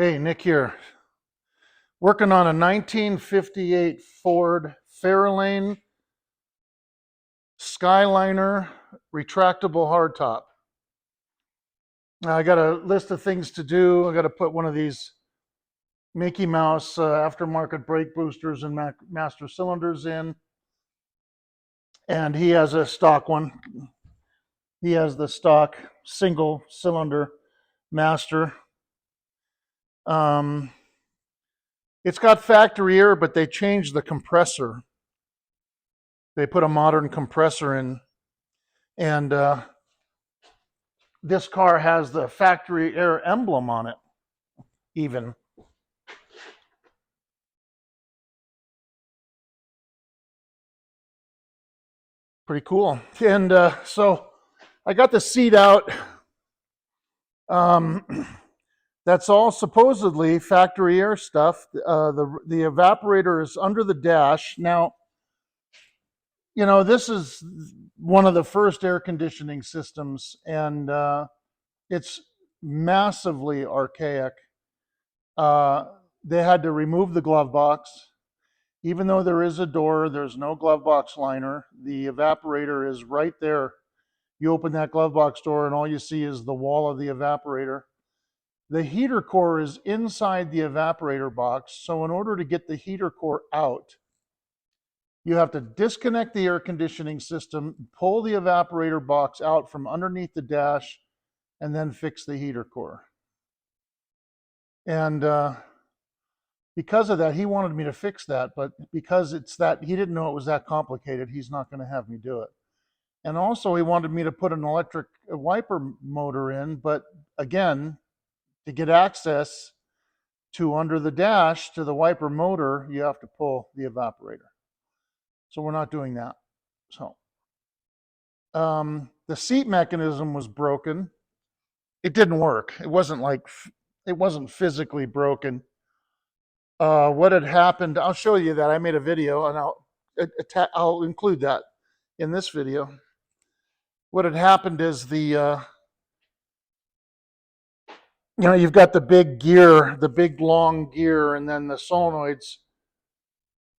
Hey, Nick here. Working on a 1958 Ford Fairlane Skyliner Retractable Hardtop. Now, I got a list of things to do. I got to put one of these Mickey Mouse aftermarket brake boosters and master cylinders in. And he has a stock one. He has the stock single cylinder master. It's got factory air, but they changed the compressor. They put a modern compressor in, and this car has the factory air emblem on it, even. Pretty cool. And so I got the seat out. That's all supposedly factory air stuff. The evaporator is under the dash. Now, you know, this is one of the first air conditioning systems, and it's massively archaic. They had to remove the glove box. Even though there is a door, there's no glove box liner. The evaporator is right there. You open that glove box door and all you see is the wall of the evaporator. The heater core is inside the evaporator box. So in order to get the heater core out, you have to disconnect the air conditioning system, pull the evaporator box out from underneath the dash, and then fix the heater core. And because of that, he wanted me to fix that, but because it's that, he didn't know it was that complicated, he's not going to have me do it. And also he wanted me to put an electric wiper motor in, but again, to get access to under the dash to the wiper motor, you have to pull the evaporator. So we're not doing that. So the seat mechanism was broken. It didn't work. It wasn't physically broken. What had happened, I'll show you that. I made a video and I'll include that in this video. What had happened is you've got the big gear, the big long gear, and then the solenoids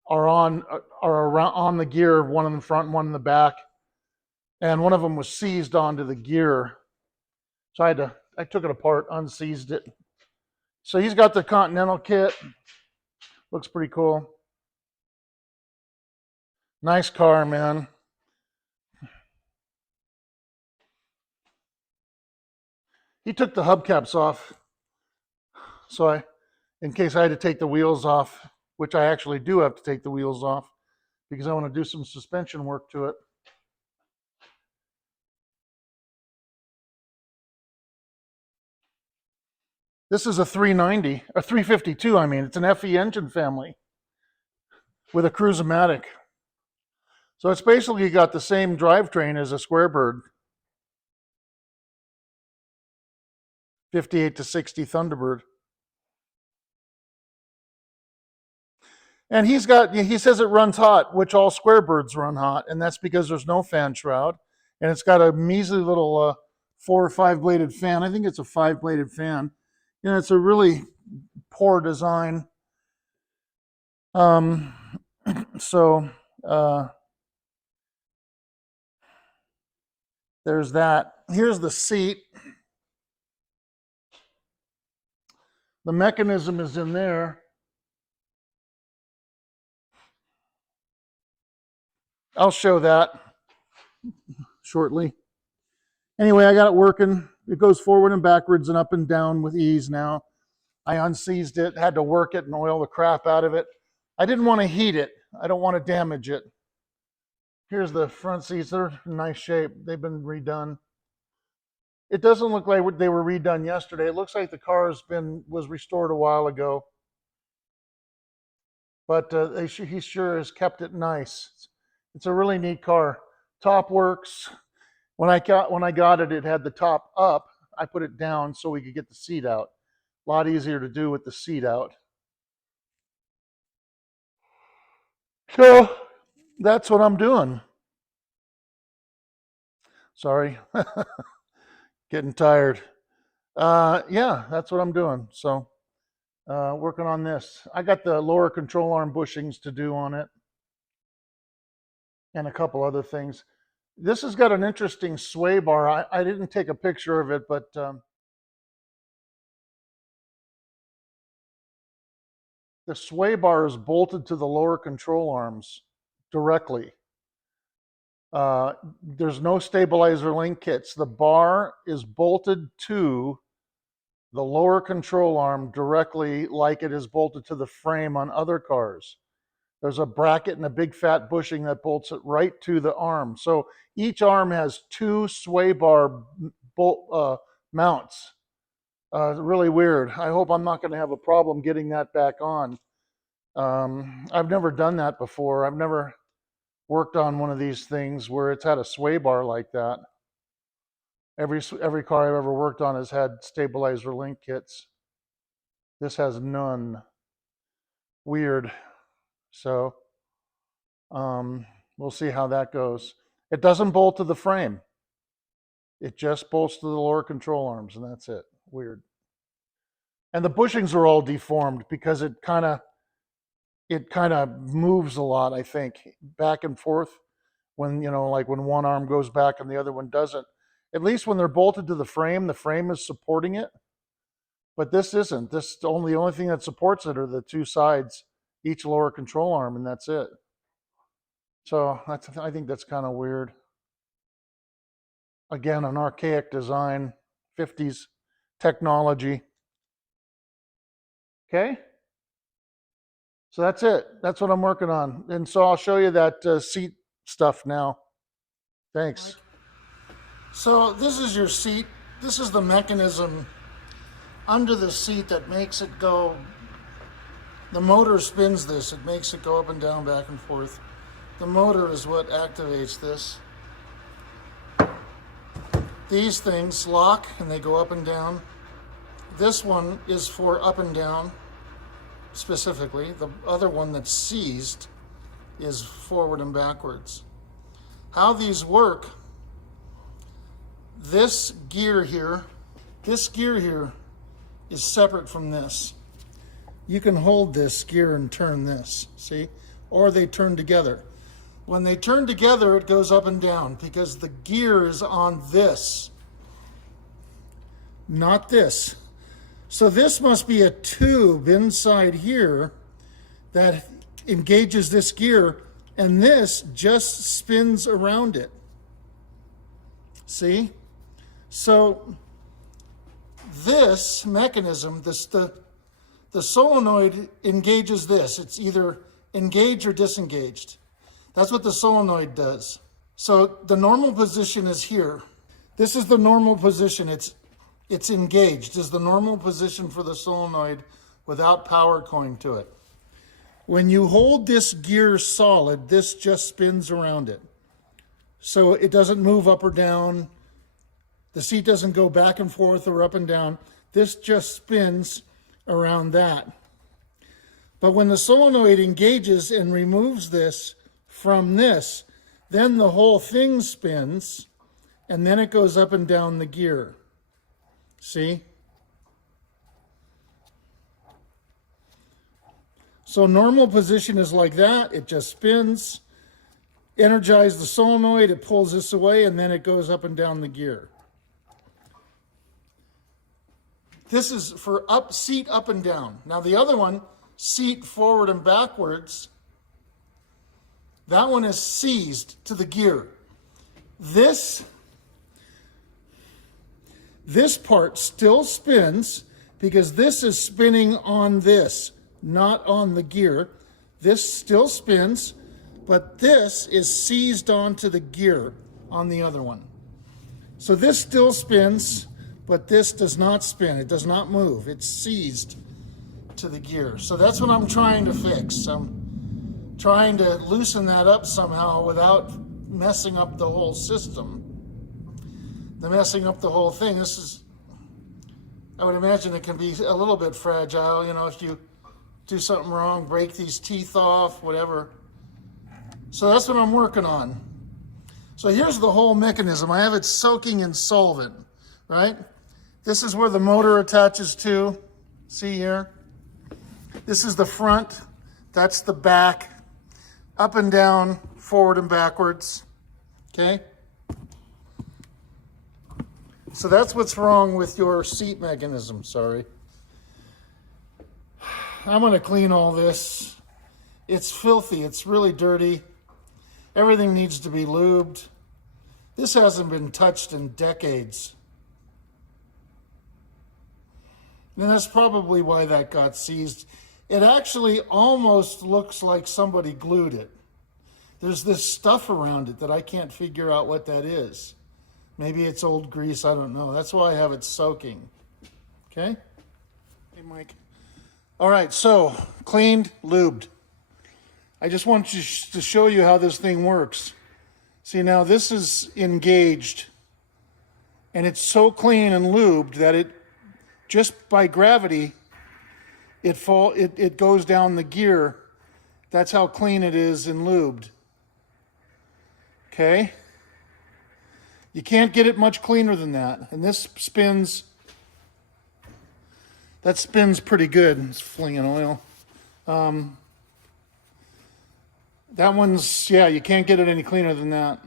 are around on the gear, one in the front and one in the back. And one of them was seized onto the gear. So I took it apart, unseized it. So he's got the Continental kit. Looks pretty cool. Nice car, man. He took the hubcaps off. So in case I had to take the wheels off, which I actually do have to take the wheels off because I want to do some suspension work to it. This is a 390, or 352, I mean. It's an FE engine family with a Cruise-O-Matic. So it's basically got the same drivetrain as a Squarebird. 58 to 60 Thunderbird. And he says it runs hot, which all Squarebirds run hot, and that's because there's no fan shroud. And it's got a measly little 4 or 5 bladed fan. I think it's a 5 bladed fan. You know, it's a really poor design. So there's that. Here's the seat. The mechanism is in there. I'll show that shortly. Anyway, I got it working. It goes forward and backwards and up and down with ease now. I unseized it, had to work it and oil the crap out of it. I didn't want to heat it. I don't want to damage it. Here's the front seats. They're in nice shape. They've been redone. It doesn't look like they were redone yesterday. It looks like the car was restored a while ago. But he sure has kept it nice. It's a really neat car. Top works. When I got it, it had the top up. I put it down so we could get the seat out. A lot easier to do with the seat out. So that's what I'm doing. Sorry, getting tired. Yeah, that's what I'm doing. So working on this. I got the lower control arm bushings to do on it and a couple other things. This has got an interesting sway bar. I didn't take a picture of it, but the sway bar is bolted to the lower control arms directly. There's no stabilizer link kits. The bar is bolted to the lower control arm directly like it is bolted to the frame on other cars. There's a bracket and a big fat bushing that bolts it right to the arm. So each arm has two sway bar mounts. Really weird. I hope I'm not going to have a problem getting that back on. I've never done that before. I've never worked on one of these things where it's had a sway bar like that. Every car I've ever worked on has had stabilizer link kits. This has none. Weird. So we'll see how that goes. It doesn't bolt to the frame. It just bolts to the lower control arms, and that's it. Weird. And the bushings are all deformed because it kind of moves a lot, I think, back and forth when, like when one arm goes back and the other one doesn't. At least when they're bolted to the frame is supporting it. But this isn't. The only thing that supports it are the two sides, each lower control arm, and that's it. So I think that's kind of weird. Again, an archaic design, 50s technology. Okay? So that's it. That's what I'm working on. And so I'll show you that seat stuff now. Thanks. So this is your seat. This is the mechanism under the seat that makes it go. The motor spins this. It makes it go up and down, back and forth. The motor is what activates this. These things lock and they go up and down. This one is for up and down specifically. The other one that's seized is forward and backwards. How these work, this gear here is separate from this. You can hold this gear and turn this, see? Or they turn together. When they turn together, it goes up and down because the gear is on this, not this. So this must be a tube inside here that engages this gear, and this just spins around it. See? So this mechanism, the solenoid engages this. It's either engaged or disengaged. That's what the solenoid does. So the normal position is here. This is the normal position. It's engaged is the normal position for the solenoid without power going to it. When you hold this gear solid, this just spins around it. So it doesn't move up or down. The seat doesn't go back and forth or up and down. This just spins around that. But when the solenoid engages and removes this from this, then the whole thing spins, and then it goes up and down the gear. See? So normal position is like that. It just spins. Energize the solenoid, it pulls this away, and then it goes up and down the gear. This is for seat up and down. Now the other one, seat forward and backwards, that one is seized to the gear. This part still spins because this is spinning on this, not on the gear. This still spins, but this is seized onto the gear on the other one. So this still spins, but this does not spin. It does not move. It's seized to the gear. So that's what I'm trying to fix. I'm trying to loosen that up somehow without messing up the whole system. Messing up the whole thing. I would imagine it can be a little bit fragile, if you do something wrong, break these teeth off, whatever. So that's what I'm working on. So here's the whole mechanism. I have it soaking in solvent, right? This is where the motor attaches to. See here? This is the front, that's the back, up and down, forward and backwards, okay? So that's what's wrong with your seat mechanism, sorry. I'm gonna clean all this. It's filthy, it's really dirty. Everything needs to be lubed. This hasn't been touched in decades. And that's probably why that got seized. It actually almost looks like somebody glued it. There's this stuff around it that I can't figure out what that is. Maybe it's old grease, I don't know. That's why I have it soaking. Okay? Hey, Mike. All right, so cleaned, lubed. I just want to show you how this thing works. See, now this is engaged, and it's so clean and lubed that it, just by gravity, it goes down the gear. That's how clean it is and lubed. Okay? You can't get it much cleaner than that. And this spins, that spins pretty good. It's flinging oil. That one's, yeah, you can't get it any cleaner than that.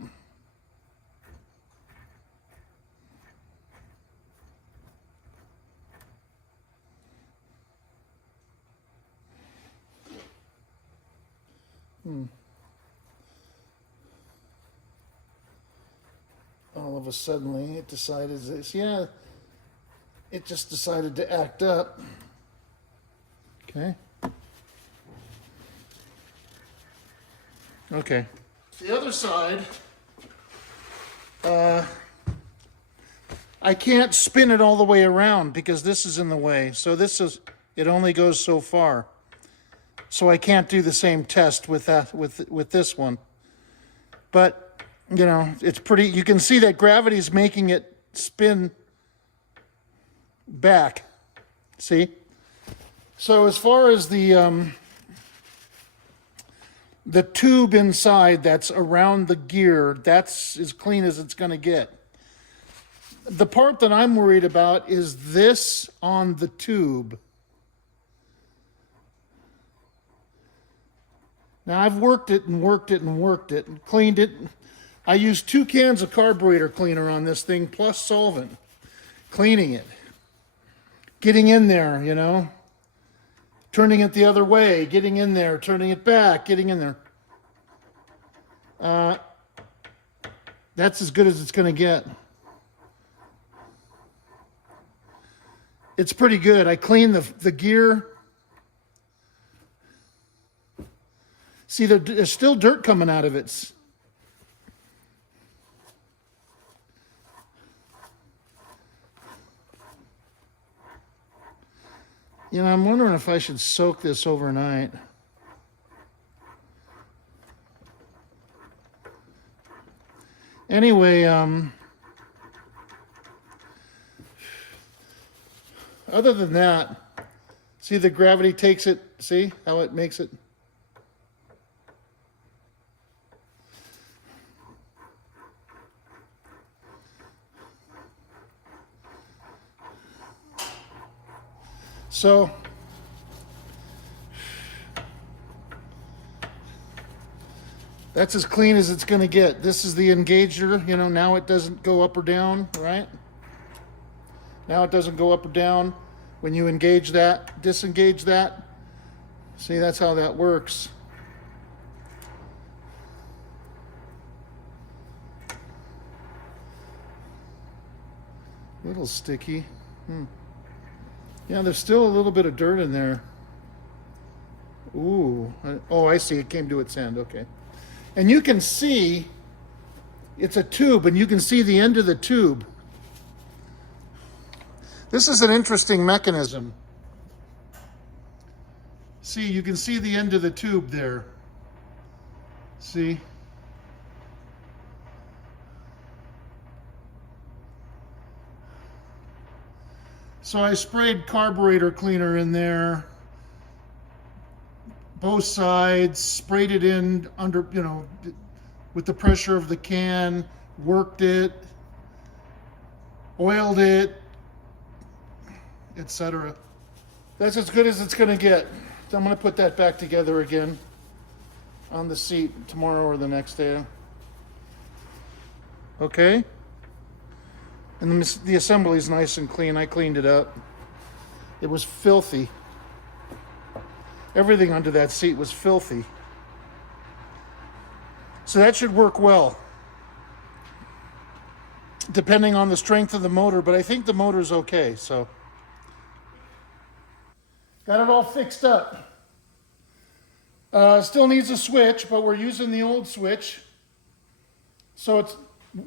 All of a sudden, it decided this. Yeah, it just decided to act up. Okay. Okay. The other side, I can't spin it all the way around because this is in the way. So this is, it only goes so far. So I can't do the same test with that, with this one. But, you know, it's pretty, you can see that gravity is making it spin back. See? So as far as the tube inside that's around the gear, that's as clean as it's going to get. The part that I'm worried about is this on the tube. Now I've worked it and worked it and worked it and cleaned it. I used 2 cans of carburetor cleaner on this thing plus solvent, cleaning it, getting in there, you know, turning it the other way, getting in there, turning it back, getting in there. That's as good as it's going to get. It's pretty good. I cleaned the gear. See, there's still dirt coming out of it. You know, I'm wondering if I should soak this overnight. Anyway, other than that, see the gravity takes it, see how it makes it? So, that's as clean as it's going to get. This is the engager, you know, now it doesn't go up or down, right? Now it doesn't go up or down. When you engage that, disengage that. See, that's how that works. A little sticky. Yeah, there's still a little bit of dirt in there. Ooh. Oh, I see. It came to its end. Okay. And you can see it's a tube, and you can see the end of the tube. This is an interesting mechanism. See, you can see the end of the tube there. See? So I sprayed carburetor cleaner in there, both sides, sprayed it in under, you know, with the pressure of the can, worked it, oiled it, etc. That's as good as it's going to get. I'm going to put that back together again on the seat tomorrow or the next day. Okay? And the assembly is nice and clean. I cleaned it up. It was filthy. Everything under that seat was filthy. So that should work well, depending on the strength of the motor, but I think the motor's okay, so. Got it all fixed up. Still needs a switch, but we're using the old switch. So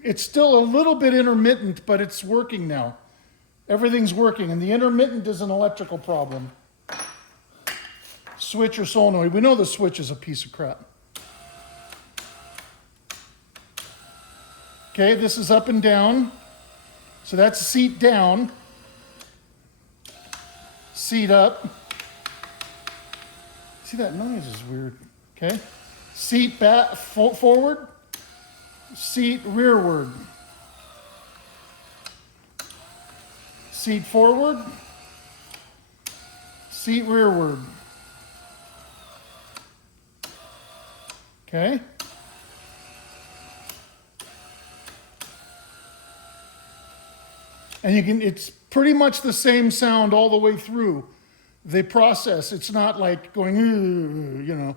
it's still a little bit intermittent, but it's working now. Everything's working, and the intermittent is an electrical problem. Switch or solenoid. We know the switch is a piece of crap. Okay, this is up and down. So that's seat down. Seat up. See, that noise is weird. Okay. Seat back, forward. Seat rearward. Seat forward. Seat rearward. Okay. And it's pretty much the same sound all the way through the process. It's not like going, you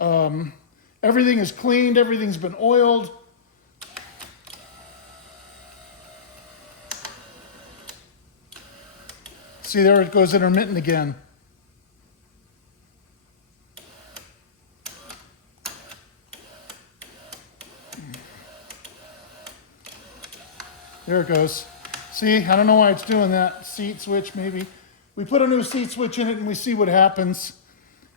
know. Everything is cleaned, everything's been oiled. See, there it goes intermittent again. There it goes. See, I don't know why it's doing that. Seat switch, maybe. We put a new seat switch in it and we see what happens.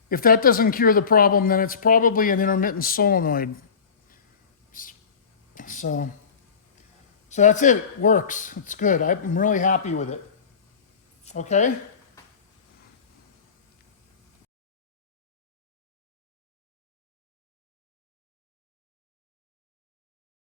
If that doesn't cure the problem, then it's probably an intermittent solenoid. So that's it. It works. It's good. I'm really happy with it. Okay?